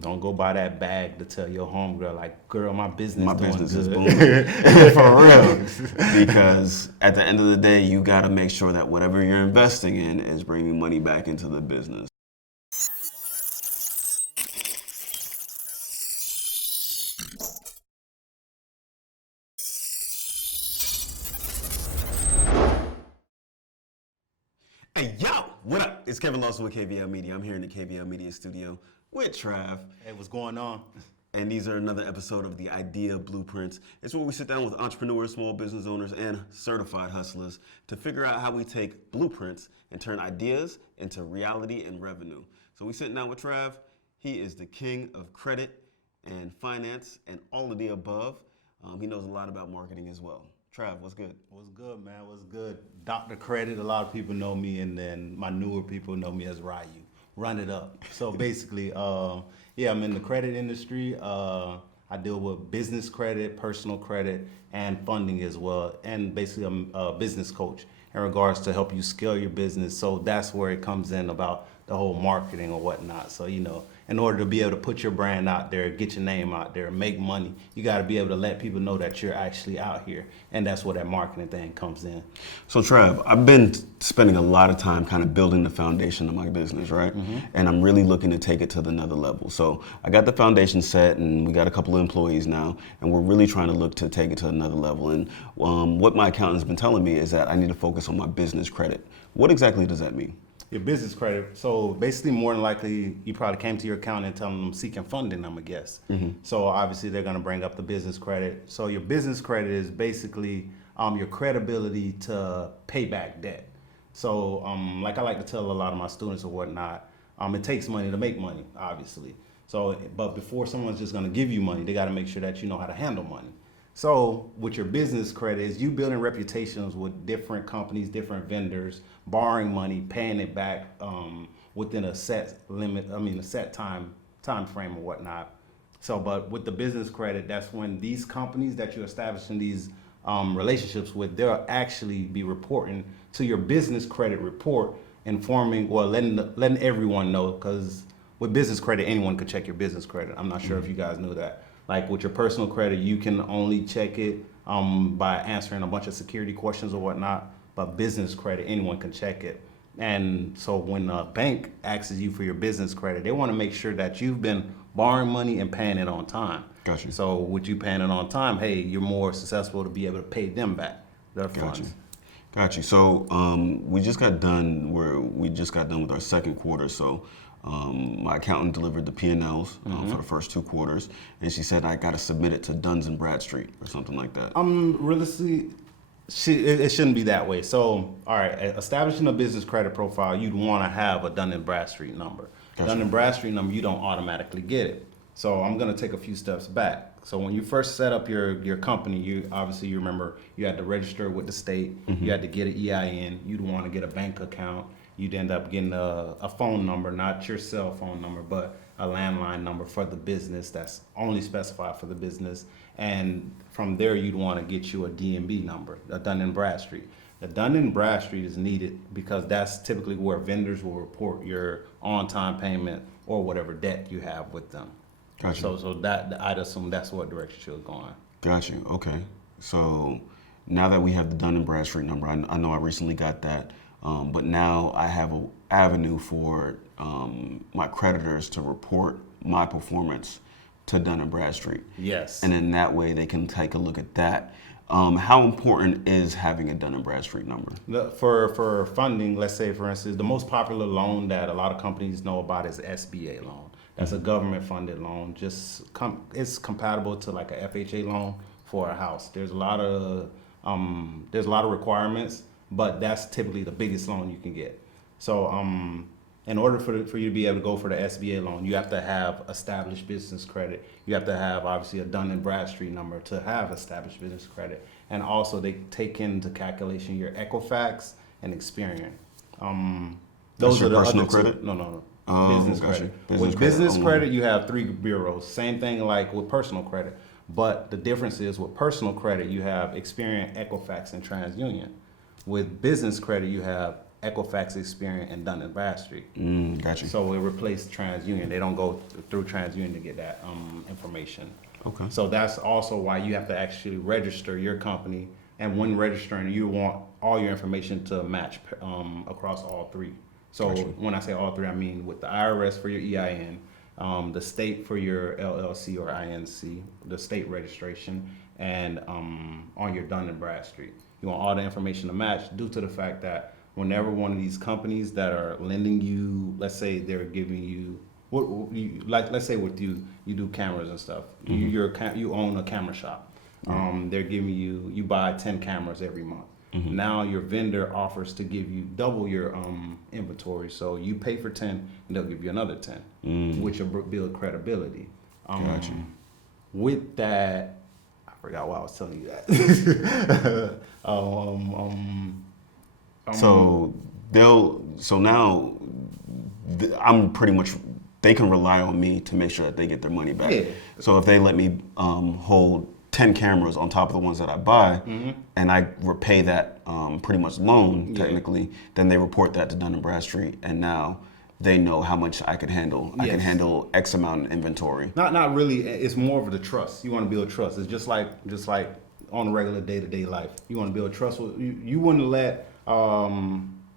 Don't go buy that bag to tell your homegirl, like, girl, my business is good. booming. For real. Because at the end of the day, you got to make sure that whatever you're investing in is bringing money back into the business. Hey, yo, what up? It's Kevin Lawson with KVLmedia. I'm here in the KVLmedia studio with Trav. Hey, what's going on? And these are another episode of the HIdea Blueprints. It's where we sit down with entrepreneurs, small business owners, and certified hustlers to figure out how we take blueprints and turn ideas into reality and revenue. So we sitting down with Trav. He is the king of credit and finance and all of the above. He knows a lot about marketing as well. Trav, what's good? What's good, man? What's good? Dr. Credit, a lot of people know me, and then my newer people know me as Ryu. Run it up. So basically, I'm in the credit industry. I deal with business credit, personal credit, and funding as well. And basically, I'm a business coach in regards to help you scale your business. So that's where it comes in about the whole marketing or whatnot. So, in order to be able to put your brand out there, get your name out there, make money, you got to be able to let people know that you're actually out here. And that's where that marketing thing comes in. So Trav, I've been spending a lot of time kind of building the foundation of my business, right? Mm-hmm. And I'm really looking to take it to another level. So I got the foundation set and we got a couple of employees now, and we're really trying to look to take it to another level. And what my accountant's been telling me is that I need to focus on my business credit. What exactly does that mean? Your business credit. So basically, more than likely, you probably came to your accountant and telling them seeking funding, I'm going to guess. Mm-hmm. So obviously, they're going to bring up the business credit. So your business credit is basically your credibility to pay back debt. So like I like to tell a lot of my students or whatnot, it takes money to make money, obviously. So, but before someone's just going to give you money, they got to make sure that you know how to handle money. So with your business credit is you building reputations with different companies, different vendors, borrowing money, paying it back within a set limit, a set time frame or whatnot. So, but with the business credit, that's when these companies that you're establishing these relationships with, they'll actually be reporting to your business credit report, informing, well, letting everyone know, because with business credit, anyone could check your business credit. I'm not sure if you guys knew that. Like with your personal credit, you can only check it by answering a bunch of security questions or whatnot. But business credit, anyone can check it. And so when a bank asks you for your business credit, they want to make sure that you've been borrowing money and paying it on time. Gotcha. So with you paying it on time, hey, you're more successful to be able to pay them back their funds. Gotcha. So we just got done with our second quarter. So my accountant delivered the P&Ls for the first 2 quarters, and she said I got to submit it to Duns and Bradstreet or something like that. Realistically, it shouldn't be that way. So, all right, establishing a business credit profile, you'd want to have a Dun and Bradstreet number. Gotcha. Dun and Bradstreet number, you don't automatically get it. So I'm going to take a few steps back. So when you first set up your company, you remember you had to register with the state, you had to get an EIN, you'd want to get a bank account. You'd end up getting a phone number, not your cell phone number, but a landline number for the business that's only specified for the business. And from there, you'd want to get you a DNB number, a Dun and Bradstreet. The Dun and Bradstreet is needed because that's typically where vendors will report your on-time payment or whatever debt you have with them. Gotcha. So that I'd assume that's what direction she was going. Gotcha. Okay. So now that we have the Dun and Bradstreet number, I know I recently got that. But now I have an avenue for my creditors to report my performance to Dun & Bradstreet. Yes. And in that way, they can take a look at that. How important is having a Dun & Bradstreet number? For funding, let's say, for instance, the most popular loan that a lot of companies know about is the SBA loan. That's a government-funded loan. It's compatible to like a FHA loan for a house. There's a lot of requirements, but that's typically the biggest loan you can get. So in order for you to be able to go for the SBA loan, you have to have established business credit. You have to have obviously a Dun and Bradstreet number to have established business credit. And also they take into calculation your Equifax and Experian. Those are the personal other credit? No. Oh, business gotcha. credit. With business credit, you have 3 bureaus. Same thing like with personal credit. But the difference is with personal credit, you have Experian, Equifax, and TransUnion. With business credit, you have Equifax, Experian, and Dun & Bradstreet. Gotcha. So it replaced TransUnion. They don't go through TransUnion to get that information. Okay. So that's also why you have to actually register your company. And when registering, you want all your information to match across all three. So when I say all three, I mean with the IRS for your EIN, the state for your LLC or INC, the state registration, and on your Dun & Bradstreet. You want all the information to match due to the fact that whenever one of these companies that are lending you, let's say they're giving you, let's say with you do cameras and stuff. You own a camera shop. They're giving you buy 10 cameras every month. Now your vendor offers to give you double your inventory, so you pay for 10 and they'll give you another 10, which will build credibility. Gotcha. With that, I forgot why I was telling you that. So now I'm pretty much, they can rely on me to make sure that they get their money back. Yeah. So if they let me hold 10 cameras on top of the ones that I buy, and I repay that pretty much loan technically, then they report that to Dun & Bradstreet, and now they know how much I can handle. I can handle X amount in inventory. Not really. It's more of the trust. You want to build trust. It's just like on a regular day-to-day life. You want to build trust. You wouldn't let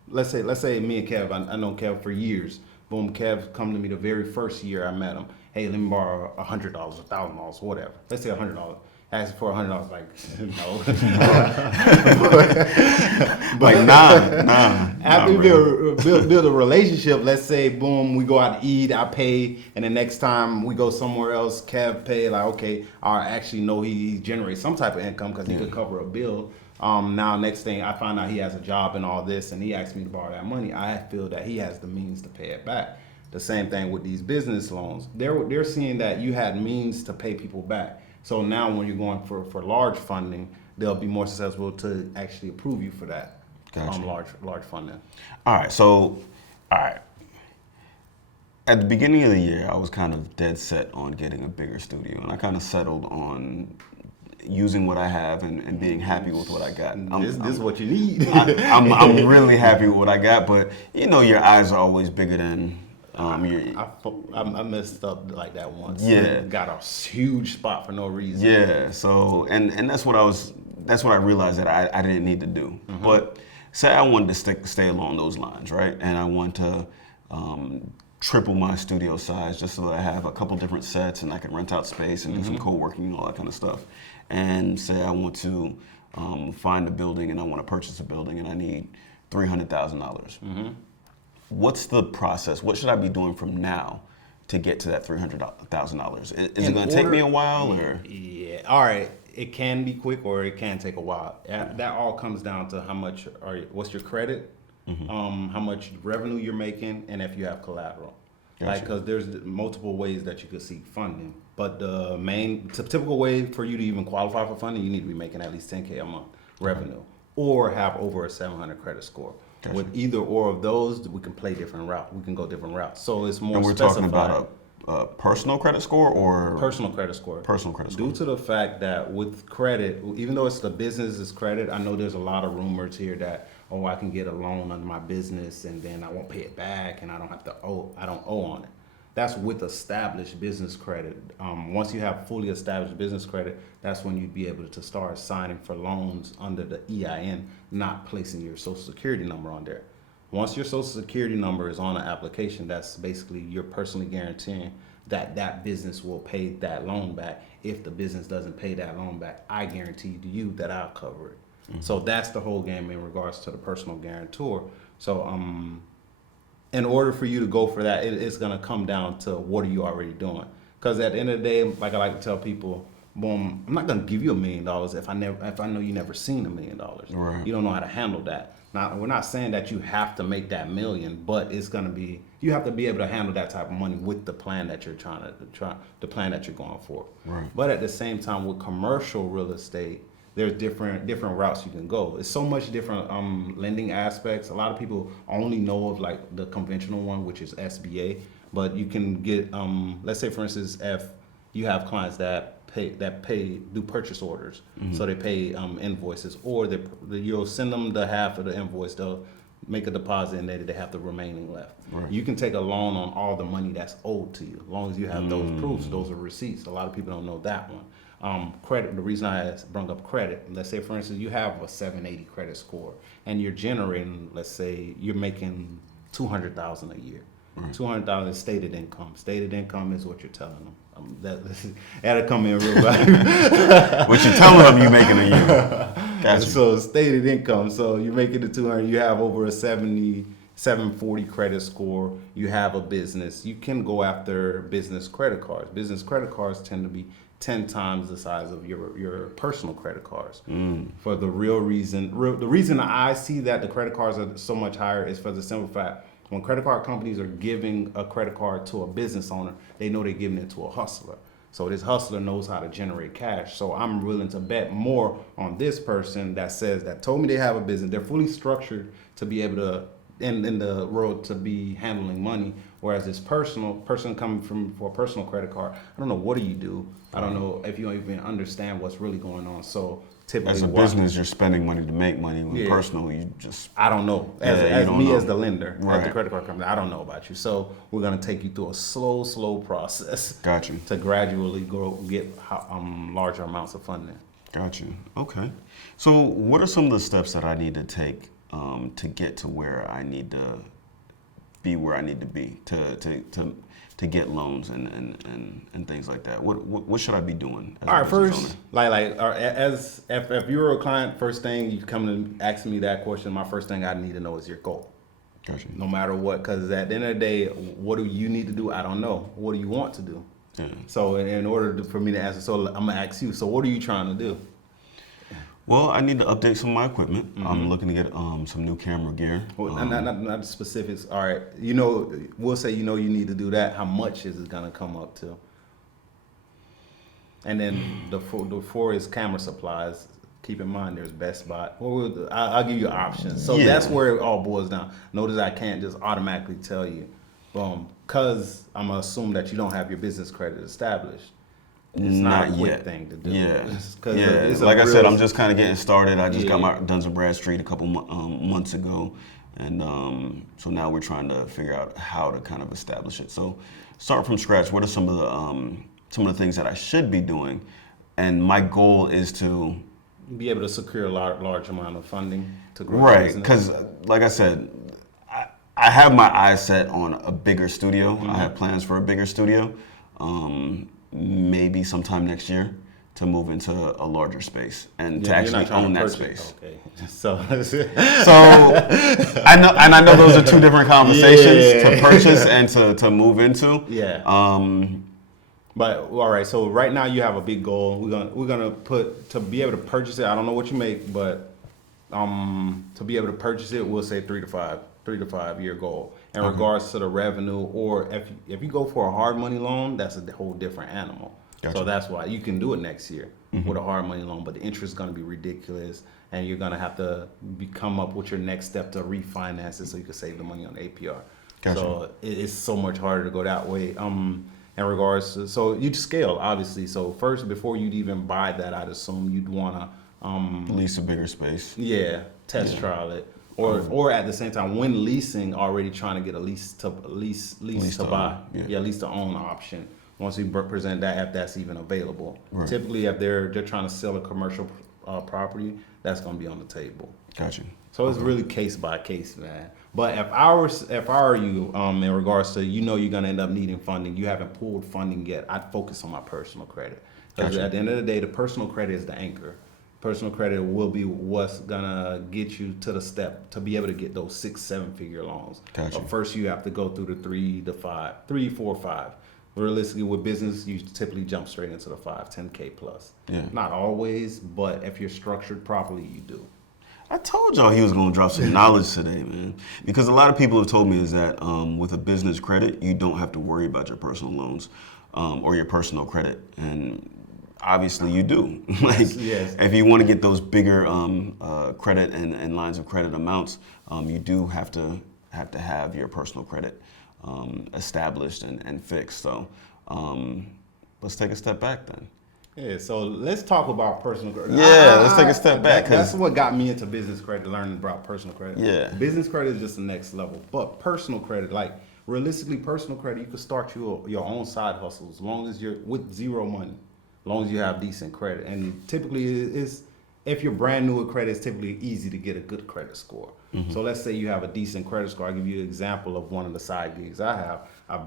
let's say me and Kev. I know Kev for years. Boom, Kev come to me the very first year I met him. Hey, let me borrow $100, $1,000, whatever. Let's say $100. Asked for $100, like no. Like nah. After you build a relationship, let's say boom, we go out to eat, I pay, and the next time we go somewhere else, Kev pay. Like okay, I actually know he generates some type of income because he could cover a bill. Now next thing I find out he has a job and all this, and he asked me to borrow that money. I feel that he has the means to pay it back. The same thing with these business loans. They're seeing that you had means to pay people back. So now when you're going for large funding, they'll be more successful to actually approve you for that. Gotcha. Large funding. All right. At the beginning of the year, I was kind of dead set on getting a bigger studio, and I kind of settled on using what I have and being happy with what I got. This is what you need. I'm really happy with what I got, but you know, your eyes are always bigger than I messed up like that once. Yeah. Got a huge spot for no reason. Yeah. So and that's what I realized that I didn't need to do. But say I wanted to stay along those lines, right? And I want to triple my studio size just so that I have a couple different sets and I can rent out space and do some co-working and all that kind of stuff. And say I want to find a building and I want to purchase a building and I need $300,000. What's the process? What should I be doing from now to get to that $300,000? Is it going to take me a while, or? Yeah. All right. It can be quick, or it can take a while. That all comes down to how much what's your credit, how much revenue you're making, and if you have collateral. Gotcha. Like, because there's multiple ways that you could seek funding, but the typical way for you to even qualify for funding, you need to be making at least $10K a month revenue, or have over a 700 credit score. Gotcha. With either or of those, we can play different routes. We can go different routes. So it's more. And we're specified. talking about a personal credit score or personal credit score. Personal credit score. Due to the fact that with credit, even though it's the business's credit, I know there's a lot of rumors here that I can get a loan under my business and then I won't pay it back and I don't owe on it. That's with established business credit. Once you have fully established business credit, that's when you'd be able to start signing for loans under the EIN, not placing your social security number on there. Once your social security number is on an application, that's basically you're personally guaranteeing that business will pay that loan back. If the business doesn't pay that loan back, I guarantee to you that I'll cover it. So that's the whole game in regards to the personal guarantor. So in order for you to go for that, it's going to come down to what are you already doing? Because at the end of the day, like I like to tell people, boom, I'm not going to give you $1 million if I know you never seen $1 million. Right. You don't know how to handle that. Now, we're not saying that you have to make that million, but it's going to be, you have to be able to handle that type of money with the plan that you're the plan that you're going for. Right. But at the same time, with commercial real estate, there's different routes you can go. It's so much different lending aspects. A lot of people only know of like the conventional one, which is SBA, but you can get, let's say for instance, if you have clients that do purchase orders, so they pay invoices, or you'll send them the half of the invoice. They'll make a deposit and they have the remaining left. Right. You can take a loan on all the money that's owed to you, as long as you have those proofs. Those are receipts. A lot of people don't know that one. Credit. The reason I brought up credit. Let's say, for instance, you have a 780 credit score, and you're generating. Let's say you're making $200,000 a year. Right. $200,000 is stated income. Stated income is what you're telling them. That'll come in real bad. What you're telling them you're making a year. Gotcha. So stated income. So you're making the 200. You have over a 740 credit score. You have a business. You can go after business credit cards. Business credit cards tend to be 10 times the size of your personal credit cards. For the the reason I see that the credit cards are so much higher is for the simple fact, when credit card companies are giving a credit card to a business owner, they know they're giving it to a hustler. So this hustler knows how to generate cash. So I'm willing to bet more on this person that told me they have a business. They're fully structured to be able to, in the world, to be handling money. Whereas this person coming for a personal credit card, I don't know, what do you do? I don't know if you don't even understand what's really going on. So typically, as a business, you're spending money to make money. When personal, you just... I don't know. As the lender, right. As the credit card company, I don't know about you. So we're going to take you through a slow process. Got you. To gradually get larger amounts of funding. Got you. Okay. So what are some of the steps that I need to take to get to where I need to be, to get loans and things like that? What should I be doing? All right, first, if you're a client, first thing you come to ask me that question, my first thing I need to know is your goal. Gotcha. No matter what, because at the end of the day, what do you need to do? I don't know. What do you want to do? Yeah. So in order for me to answer, so I'm gonna ask you. So what are you trying to do? Well, I need to update some of my equipment. I'm looking to get some new camera gear. Well, not the specifics. All right, we'll say you need to do that. How much is it gonna come up to? And then the four is camera supplies. Keep in mind, there's Best Buy. Well, I'll give you options. So that's where it all boils down. Notice I can't just automatically tell you, because I'm gonna assume that you don't have your business credit established. It's not a quick thing to do. Yeah. Like I said, I'm just kind of getting started. I just got my Duns and Bradstreet a couple months ago, and so now we're trying to figure out how to kind of establish it. So, start from scratch. What are some of the things that I should be doing? And my goal is to be able to secure a large amount of funding to grow. Right, because like I said, I have my eyes set on a bigger studio. I have plans for a bigger studio. Maybe sometime next year to move into a larger space and to actually own that space. Okay. So I know those are two different conversations, to purchase and to move into. Yeah. But all right, so right now you have a big goal. We're gonna put, to be able to purchase it. I don't know what you make, but to be able to purchase it, we'll say 3 to 5 year goal. In regards to the revenue, or if you go for a hard money loan, that's a whole different animal. Gotcha. So that's why you can do it next year with a hard money loan, but the interest is going to be ridiculous, and you're going to have to come up with your next step to refinance it so you can save the money on the APR. Gotcha. So it's so much harder to go that way. In regards to, so you'd scale, obviously. So first, before you'd even buy that, I'd assume you'd want to lease a bigger space. Yeah, trial it. Or at the same time, when leasing, already trying to get a lease to buy, lease to own option. Once we present that, if that's even available. Right. Typically, if they're trying to sell a commercial property, that's going to be on the table. Gotcha. So it's really case by case, man. But if I were you, in regards to you're going to end up needing funding, you haven't pulled funding yet, I'd focus on my personal credit. Because at the end of the day, the personal credit is the anchor. Personal credit will be what's gonna get you to the step to be able to get those 6-7 figure loans. Gotcha. But first you have to go through the 3 to 5. Realistically, with business, you typically jump straight into the 10K plus. Yeah. Not always, but if you're structured properly, you do. I told y'all he was gonna drop some knowledge today, man. Because a lot of people have told me is that with a business credit, you don't have to worry about your personal loans or your personal credit. And obviously you do. Yes. If you want to get those bigger credit and lines of credit amounts, you do have to have your personal credit established and fixed. So let's take a step back then. Yeah, so let's talk about personal credit. Yeah, let's take a step back. That's what got me into business credit, learning about personal credit. Yeah. Business credit is just the next level. But personal credit, like realistically, personal credit, you can start your own side hustle as long as you're with zero money, as long as you have decent credit. And typically, it's if you're brand new with credit, it's typically easy to get a good credit score. So let's say you have a decent credit score. I'll give you an example of one of the side gigs I have. I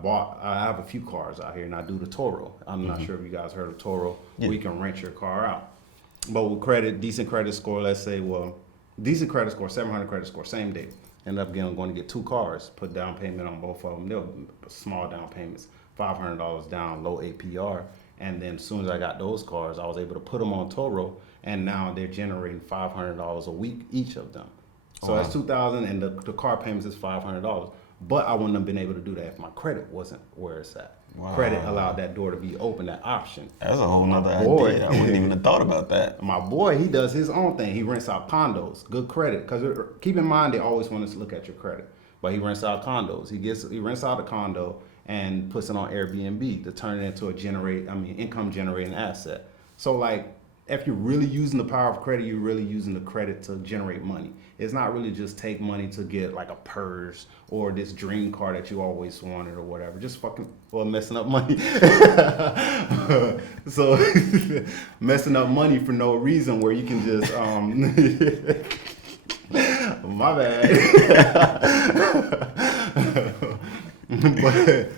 have a few cars out here and I do the Toro. I'm not sure if you guys heard of Toro. Yeah. Where you can rent your car out. But with credit, decent credit score, let's say, decent credit score, 700 credit score, same day. End up going to get 2 cars, put down payment on both of them. They're small down payments, $500 down, low APR. And then as soon as I got those cars, I was able to put them on Toro, and now they're generating $500 a week, each of them. So that's $2,000, and the car payments is $500. But I wouldn't have been able to do that if my credit wasn't where it's at. Wow. Credit allowed that door to be open, that option. That's a whole nother idea. I wouldn't even have thought about that. My boy, he does his own thing. He rents out condos, good credit. Because keep in mind, they always want us to look at your credit. But he rents out condos. He rents out a condo and puts it on Airbnb to turn it into income generating asset. So like, if you're really using the power of credit, you're really using the credit to generate money. It's not really just take money to get like a purse or this dream car that you always wanted or whatever. Just messing up money. So messing up money for no reason where you can just my bad. But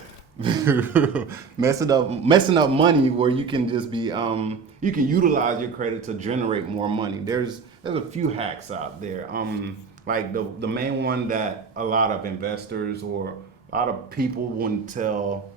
messing up money where you can just be you can utilize your credit to generate more money. There's a few hacks out there. Like the main one that a lot of investors or a lot of people wouldn't tell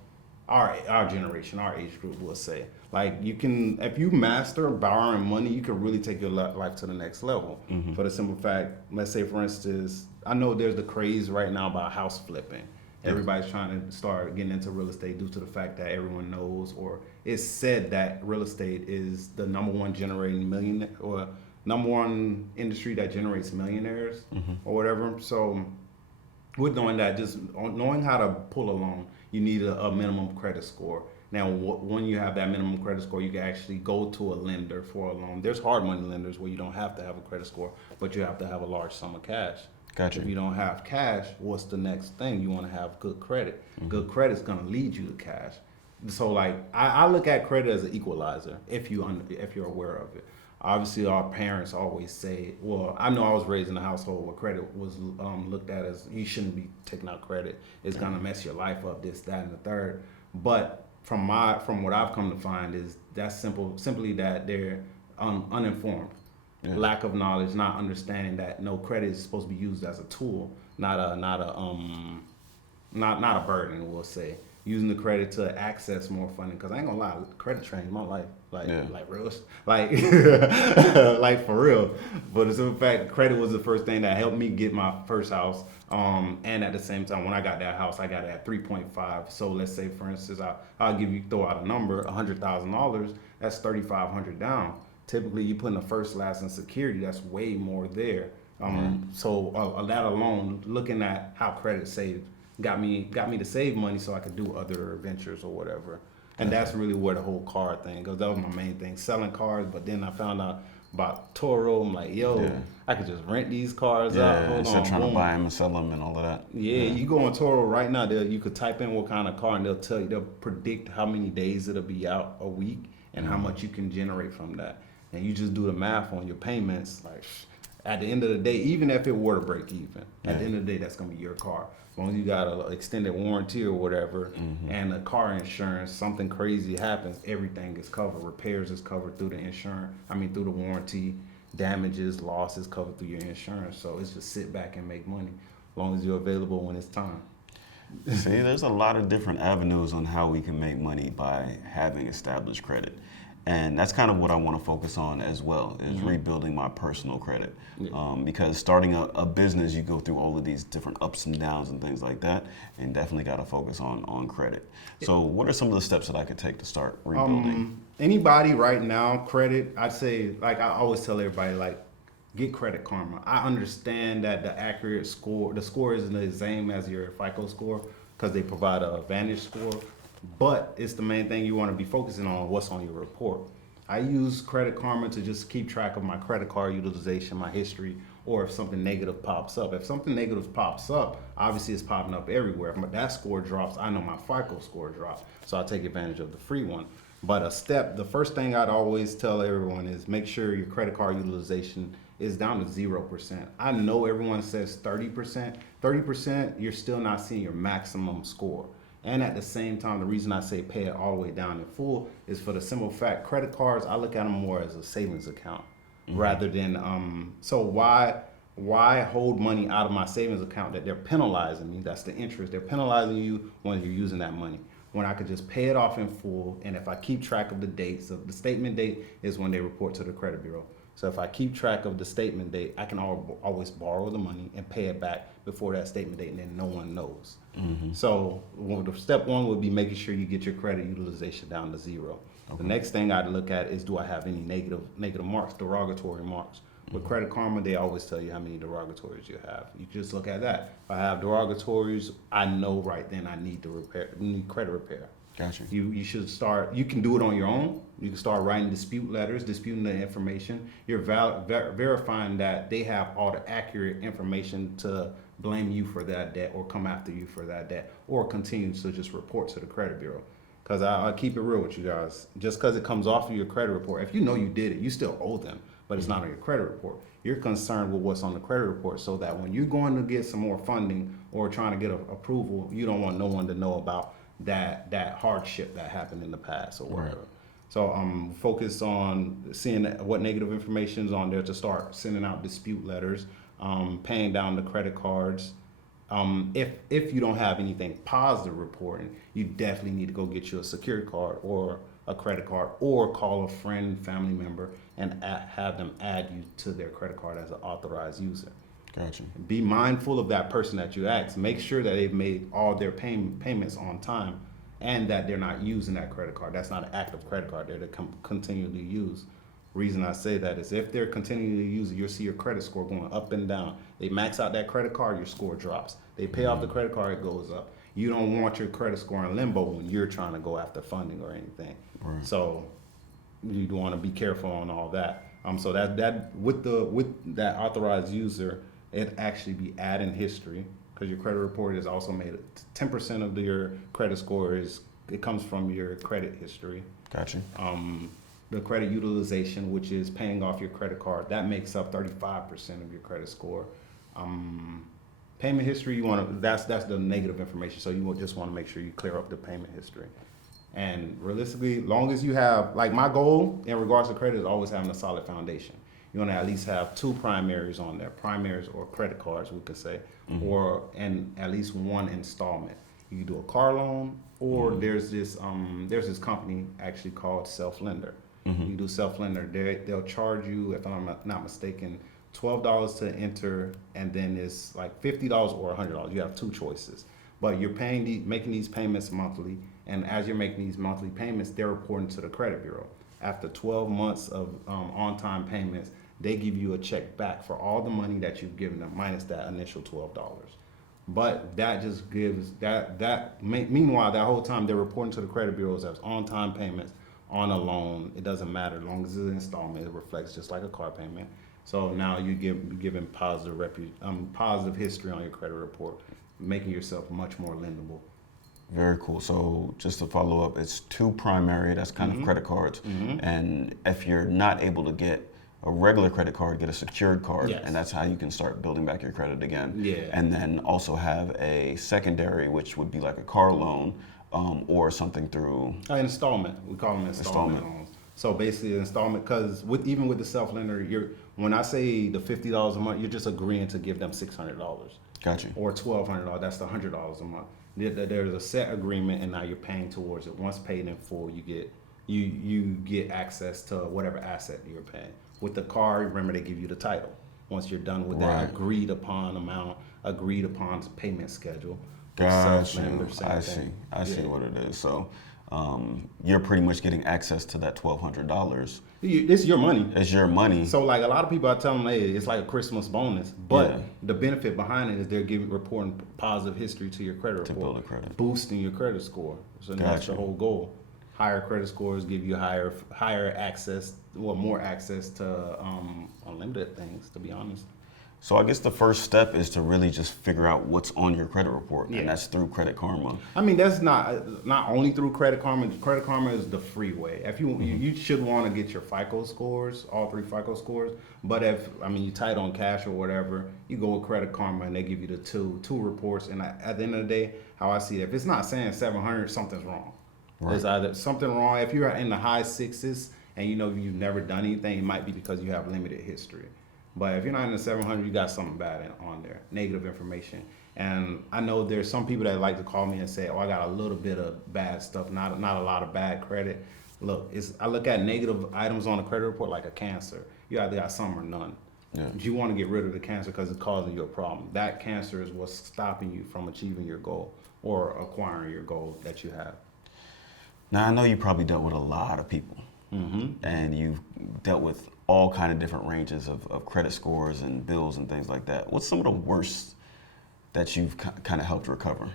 our generation, our age group will say. Like if you master borrowing money, you can really take your life to the next level. Mm-hmm. For the simple fact, let's say for instance, I know there's the craze right now about house flipping. Everybody's trying to start getting into real estate due to the fact that everyone knows, or it's said that real estate is the number one generating millionaire or number one industry that generates millionaires or whatever. So with knowing that, just knowing how to pull a loan, you need a minimum credit score. Now, when you have that minimum credit score, you can actually go to a lender for a loan. There's hard money lenders where you don't have to have a credit score, but you have to have a large sum of cash. Gotcha. If you don't have cash, what's the next thing? You want to have good credit. Mm-hmm. Good credit's going to lead you to cash. So like I look at credit as an equalizer if you're aware of it. Obviously, our parents always say, well, I know I was raised in a household where credit was looked at as you shouldn't be taking out credit. It's going to mess your life up, this, that, and the third. But from what I've come to find is that's simply that they're uninformed. Yeah. Lack of knowledge, not understanding that credit is supposed to be used as a tool, not a burden. We'll say using the credit to access more funding. Because I ain't gonna lie, credit changed my life, like real, like for real. But it's in fact, credit was the first thing that helped me get my first house. And at the same time, when I got that house, I got it at 3.5. So let's say, for instance, I'll throw out a number, $100,000. That's $3,500 down. Typically, you put in the first, last, and security. That's way more there. So that alone, looking at how credit saved, got me to save money so I could do other ventures or whatever. And that's really where the whole car thing goes. That was my main thing, selling cars. But then I found out about Toro. I'm like, I could just rent these cars out. Instead of trying to buy them and sell them and all of that. Yeah, you go on Toro right now. You could type in what kind of car, and they'll predict how many days it'll be out a week and how much you can generate from that. And you just do the math on your payments. Like at the end of the day, even if it were to break even, at the end of the day, that's gonna be your car. As long as you got an extended warranty or whatever, and the car insurance, something crazy happens, everything is covered. Repairs is covered through the insurance. Through the warranty. Damages, losses covered through your insurance. So it's just sit back and make money, as long as you're available when it's time. See, there's a lot of different avenues on how we can make money by having established credit. And that's kind of what I want to focus on as well, is rebuilding my personal credit. Yeah. Because starting a business, you go through all of these different ups and downs and things like that, and definitely got to focus on credit. So what are some of the steps that I could take to start rebuilding? Anybody right now, credit, I'd say, like I always tell everybody, like, get Credit Karma. I understand that the score isn't the same as your FICO score because they provide a Vantage score. But it's the main thing you want to be focusing on, what's on your report. I use Credit Karma to just keep track of my credit card utilization, my history, or if something negative pops up. If something negative pops up, obviously it's popping up everywhere. If that score drops, I know my FICO score drops, so I take advantage of the free one. But the first thing I'd always tell everyone is make sure your credit card utilization is down to 0%. I know everyone says 30%. 30%, you're still not seeing your maximum score. And at the same time, the reason I say pay it all the way down in full is for the simple fact, credit cards, I look at them more as a savings account rather than, so why hold money out of my savings account that they're penalizing me? That's the interest. They're penalizing you when you're using that money. When I could just pay it off in full, and if I keep track of the dates, so the statement date is when they report to the credit bureau. So if I keep track of the statement date, I can always borrow the money and pay it back before that statement date, and then no one knows. So the step one would be making sure you get your credit utilization down to 0. The next thing I'd look at is, do I have any negative marks, derogatory marks? With Credit Karma, they always tell you how many derogatories you have. You just look at that. If I have derogatories, I know right then I need credit repair. Gotcha. You should start, you can do it on your own. You can start writing dispute letters, disputing the information. You're verifying that they have all the accurate information to blame you for that debt or come after you for that debt or continue to just report to the credit bureau. Because I keep it real with you guys. Just because it comes off of your credit report, if you know you did it, you still owe them, but it's not on your credit report. You're concerned with what's on the credit report so that when you're going to get some more funding or trying to get approval, you don't want no one to know about that hardship that happened in the past or whatever. Right. So focus on seeing what negative information is on there to start sending out dispute letters, paying down the credit cards. If you don't have anything positive reporting, you definitely need to go get you a secured card or a credit card, or call a friend, family member, and have them add you to their credit card as an authorized user. Gotcha. Be mindful of that person that you ask. Make sure that they've made all their payments on time and that they're not using that credit card. That's not an active credit card that they continually use. Reason I say that is if they're continuing to use it, you'll see your credit score going up and down. They max out that credit card, your score drops. They pay off the credit card, it goes up. You don't want your credit score in limbo when you're trying to go after funding or anything. Right. So you want to be careful on all that. So that with that authorized user, it actually be adding history, because your credit report is also made 10% of your credit score it comes from your credit history. Gotcha. The credit utilization, which is paying off your credit card, that makes up 35% of your credit score. Payment history, that's the negative information. So you just want to make sure you clear up the payment history. And realistically, long as you have, like my goal in regards to credit is always having a solid foundation. You want to at least have 2 primaries on there, primaries or credit cards, we could say, and at least 1 installment. You can do a car loan, or there's this company actually called Self-Lender. You do Self-Lender, they'll charge you, if I'm not mistaken, $12 to enter, and then it's like $50 or $100. You have 2 choices, but you're making these payments monthly, and as you're making these monthly payments, they're reporting to the credit bureau. After 12 months of on-time payments, they give you a check back for all the money that you've given them, minus that initial $12. But that just gives meanwhile, that whole time they're reporting to the credit bureaus as on-time payments on a loan. It doesn't matter, as long as it's an installment, it reflects just like a car payment. So now you're giving positive history on your credit report, making yourself much more lendable. Very cool. So just to follow up, it's 2 primary, that's kind of credit cards. And if you're not able to get a regular credit card, get a secured card, and that's how you can start building back your credit again. Yeah. And then also have a secondary, which would be like a car loan, or something through installment. We call them installment loans. So basically, an installment, because even with the self-lender, when I say the $50 a month, you're just agreeing to give them $600. Gotcha. Or $1,200. That's the $100 a month. There's a set agreement, and now you're paying towards it. Once paid in full, you get access to whatever asset you're paying. With the car, remember, they give you the title. Once you're done with that agreed upon amount, agreed upon payment schedule. Gotcha. I see what it is. So you're pretty much getting access to that $1,200. It's your money. It's your money. So like a lot of people, I tell them, hey, it's like a Christmas bonus. But the benefit behind it is they're reporting positive history to your credit report. To build a credit. Boosting your credit score. So that's the whole goal. higher credit scores give you higher access, well, more access to unlimited things, to be honest. So I guess the first step is to really just figure out what's on your credit report, Yeah. and that's through Credit Karma. I mean, that's not only through Credit Karma. Credit Karma is the free way. If you should want to get your FICO scores, all 3 FICO scores. But if you tight on cash or whatever, you go with Credit Karma and they give you the two reports. And at the end of the day, how I see it, if it's not saying 700, something's wrong. Right. There's either something wrong. If you're in the high 6s and you've never done anything, it might be because you have limited history. But if you're not in the 700, you got something bad on there, negative information. And I know there's some people that like to call me and say, "Oh, I got a little bit of bad stuff, not a lot of bad credit." Look, I look at negative items on a credit report like a cancer. You either got some or none. Yeah. But you want to get rid of the cancer because it's causing you a problem. That cancer is what's stopping you from achieving your goal or acquiring your goal that you have. Now, I know you probably dealt with a lot of people, and you've dealt with all kind of different ranges of credit scores and bills and things like that. What's some of the worst that you've kind of helped recover?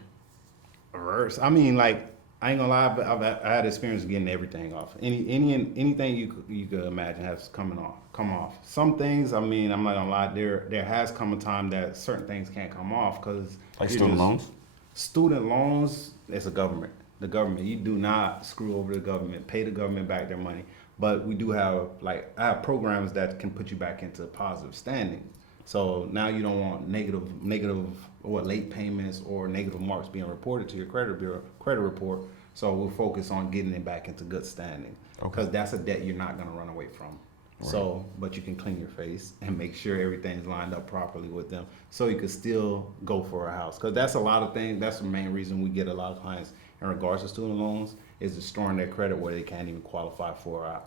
Worse. I mean, like, I ain't gonna lie, I had experience getting everything off. Anything you could imagine has come off. Some things, I'm not gonna lie, there has come a time that certain things can't come off because Like student loans? Student loans, it's a government. The government, you do not screw over the government. Pay the government back their money. But we do have, I have programs that can put you back into positive standing. So now you don't want negative or late payments or negative marks being reported to your credit report. So we'll focus on getting it back into good standing because that's a debt you're not going to run away from. Right. So, but you can clean your face and make sure everything's lined up properly with them, so you can still go for a house. Because that's a lot of things. That's the main reason we get a lot of clients in regards to student loans is destroying their credit where they can't even qualify for a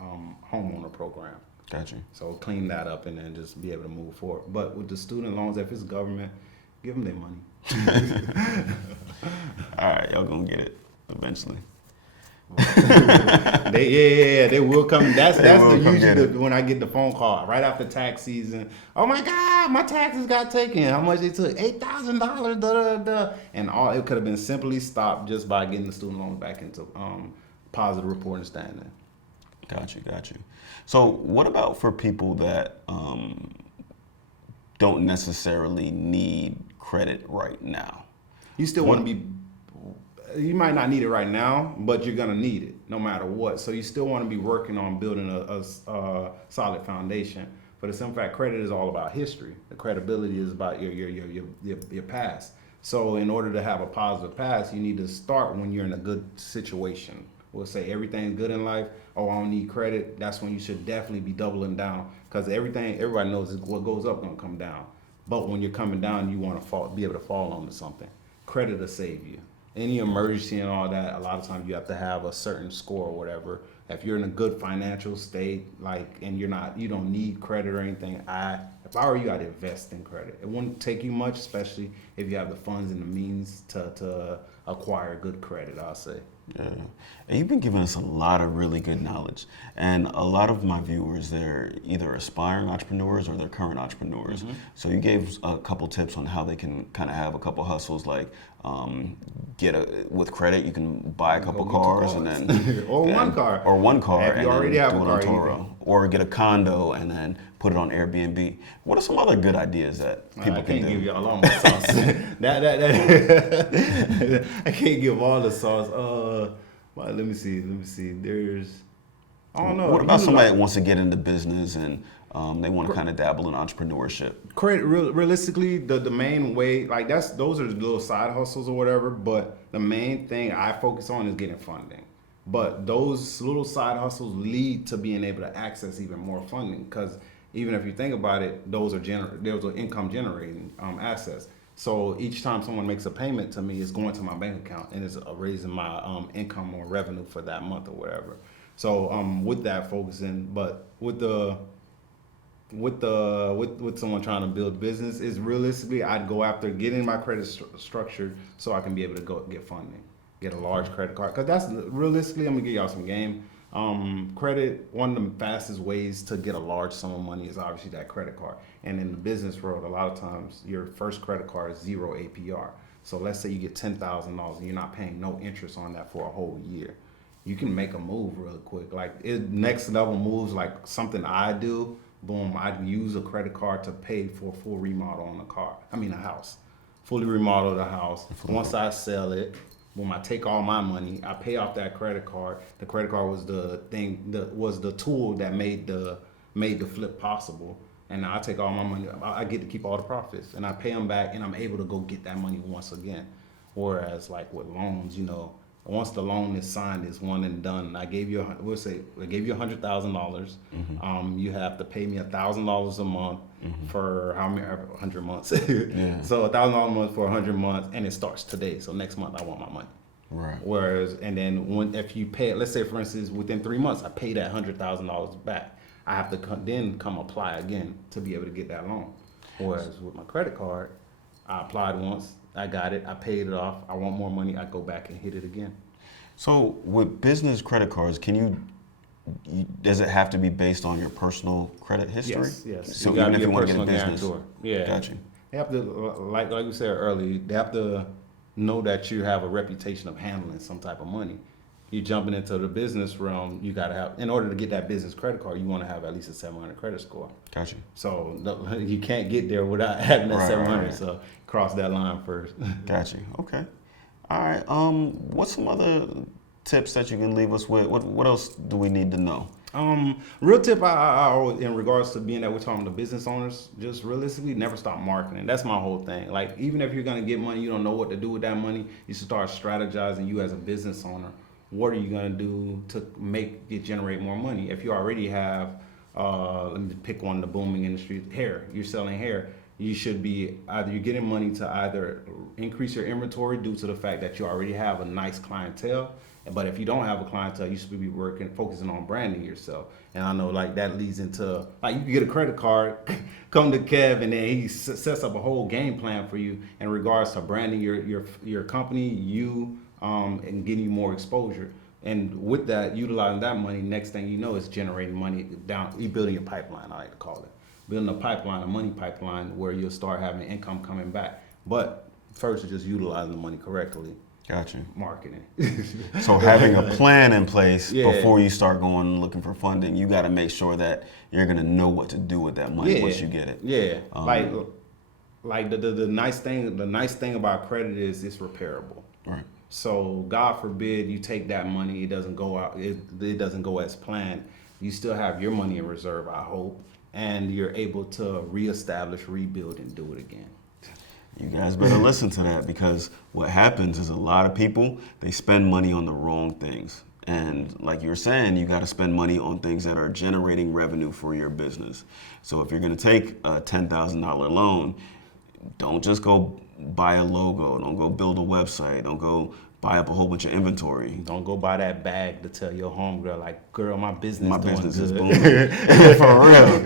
homeowner program. Gotcha. So clean that up and then just be able to move forward. But with the student loans, if it's government, give them their money. All right, y'all gonna get it eventually. They will come. That's usually when when I get the phone call right after tax season. Oh my God, my taxes got taken. How much they took? $8,000. And all it could have been simply stopped just by getting the student loans back into positive reporting standing. Got you. So what about for people that don't necessarily need credit right now? You still want to be. You might not need it right now, but you're gonna need it no matter what. So you still want to be working on building a solid foundation. For the simple fact, credit is all about history. The credibility is about your past. So in order to have a positive past, you need to start when you're in a good situation. We'll say everything's good in life. Oh, I don't need credit. That's when you should definitely be doubling down because everybody knows what goes up gonna come down. But when you're coming down, you want to be able to fall onto something. Credit will save you. Any emergency and all that, a lot of times you have to have a certain score or whatever. If you're in a good financial state, and you don't need credit or anything, if I were you, I'd invest in credit. It wouldn't take you much, especially if you have the funds and the means to acquire good credit, I'll say. Yeah. And you've been giving us a lot of really good knowledge. And a lot of my viewers, they're either aspiring entrepreneurs or they're current entrepreneurs. Mm-hmm. So you gave a couple tips on how they can kind of have a couple hustles, like with credit, you can buy a couple cars and then one car. Or one car if you already have a car, Toro. Or get a condo and then put it on Airbnb. What are some other good ideas that people can do? I can't give y'all all my sauce. I can't give all the sauce. Well, let me see. There's, I don't know. What about somebody that wants to get into business and they want to kind of dabble in entrepreneurship? Credit, realistically, the main way, those are the little side hustles or whatever, but the main thing I focus on is getting funding. But those little side hustles lead to being able to access even more funding because even if you think about it, those are income generating assets. So each time someone makes a payment to me, it's going to my bank account and it's raising my income or revenue for that month or whatever. So with that focusing, but with someone trying to build business, is realistically I'd go after getting my credit structured so I can be able to go get funding, get a large credit card. Because that's realistically, I'm gonna give y'all some game. Credit, one of the fastest ways to get a large sum of money is obviously that credit card. And in the business world, a lot of times your first credit card is 0 APR. So let's say you get $10,000 and you're not paying no interest on that for a whole year. you can make a move real quick. Like next level moves, like something I do. Boom, I use a credit card to pay for a full remodel on a house. Fully remodel the house. Once I sell it, boom, I take all my money. I pay off that credit card. The credit card was was the tool that made the flip possible. And I take all my money. I get to keep all the profits, and I pay them back, and I'm able to go get that money once again. Whereas, like with loans, once the loan is signed, it's one and done. I gave you $100,000. You have to pay me $1,000 a month for how many 100 months. Yeah. So $1,000 a month for 100 months, and it starts today. So next month I want my money. Right. Whereas, and then if you pay it, let's say for instance, within 3 months, I pay that $100,000 back. I have to then come apply again to be able to get that loan. Whereas with my credit card, I applied once, I got it, I paid it off. I want more money, I go back and hit it again. So with business credit cards, does it have to be based on your personal credit history? Yes. So even if you want to get a business, guarantor. Yeah. Gotcha. They have to, like we said earlier, they have to know that you have a reputation of handling some type of money. You're jumping into the business realm, you got to have, in order to get that business credit card, you want to have at least a 700 credit score. Gotcha. So you can't get there without having that 700. Right. So cross that line first. Gotcha. Okay. All right. What's some other tips that you can leave us with? What else do we need to know? Real tip, I always, in regards to being that we're talking to business owners, just realistically never stop marketing. That's my whole thing. Like, even if you're going to get money, you don't know what to do with that money, you should start strategizing. You as a business owner, what are you going to do to make it generate more money? If you already have, let me pick one, the booming industry, hair, you're selling hair, you should be you're getting money to either increase your inventory due to the fact that you already have a nice clientele. But if you don't have a clientele, you should be focusing on branding yourself. And I know like that leads into, like, you can get a credit card, come to Kev, and then he sets up a whole game plan for you in regards to branding your company, and getting you more exposure. And with that, utilizing that money, next thing you know, it's generating money you're building a pipeline, I like to call it. Building a money pipeline where you'll start having income coming back. But first, it's just utilizing the money correctly. Gotcha. Marketing. So having a plan in place Yeah. before you start going looking for funding, you got to make sure that you're going to know what to do with that money once you get it. Yeah. Like the nice thing about credit is it's repairable. Right. So God forbid you take that money, it doesn't go out, it doesn't go as planned. You still have your money in reserve, I hope, and you're able to reestablish, rebuild, and do it again. You guys better listen to that, because what happens is a lot of people, they spend money on the wrong things. And like you were saying, you got to spend money on things that are generating revenue for your business. So if you're going to take a $10,000 loan, don't just go buy a logo. Don't go build a website. Don't go buy up a whole bunch of inventory. Don't go buy that bag to tell your homegirl, like, girl, my business is good. booming. For real.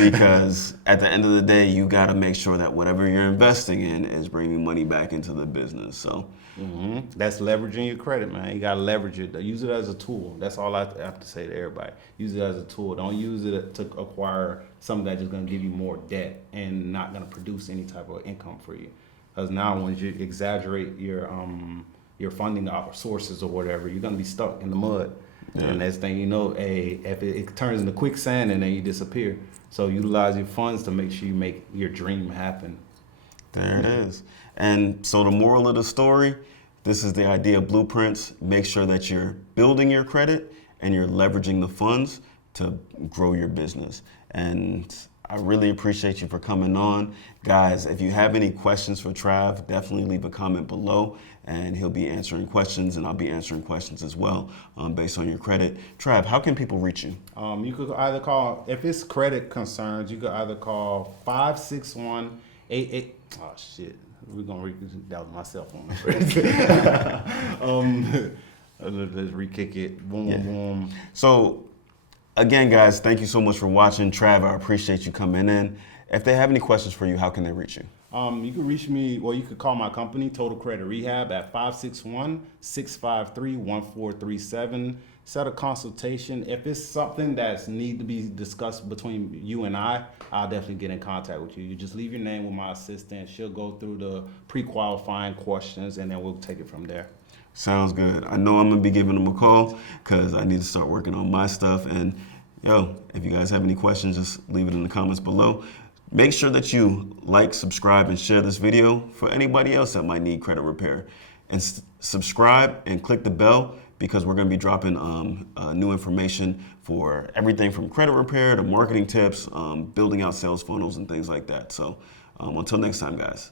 Because at the end of the day, you got to make sure that whatever you're investing in is bringing money back into the business. So that's leveraging your credit, man. You got to leverage it. Use it as a tool. That's all I have to say to everybody. Use it as a tool. Don't use it to acquire something that's just going to give you more debt and not going to produce any type of income for you. Because now when you exaggerate your funding sources or whatever, you're going to be stuck in the mud. Yeah. And next thing you know, if it turns into quicksand, and then you disappear. So utilize your funds to make sure you make your dream happen. There it is. And so the moral of the story, this is the idea of blueprints. Make sure that you're building your credit and you're leveraging the funds to grow your business. And I really appreciate you for coming on. Guys, if you have any questions for Trav, definitely leave a comment below, and he'll be answering questions, and I'll be answering questions as well based on your credit. Trav, how can people reach you? You could either call, if it's credit concerns, you could either call 561-88. Oh, shit. We're going to that was my cell phone. Let's re-kick it. Boom, boom. So, again, guys, thank you so much for watching. Trav, I appreciate you coming in. If they have any questions for you, how can they reach you? You can reach me, well, you could call my company, Total Credit Rehab, at 561-653-1437. Set a consultation. If it's something that's need to be discussed between you and I'll definitely get in contact with you. You just leave your name with my assistant. She'll go through the pre-qualifying questions, and then we'll take it from there. Sounds good. I know I'm gonna be giving them a call because I need to start working on my stuff. And yo, if you guys have any questions, just leave it in the comments below. Make sure that you like, subscribe, and share this video for anybody else that might need credit repair. And subscribe and click the bell because we're gonna be dropping new information for everything from credit repair to marketing tips, building out sales funnels and things like that. So until next time, guys.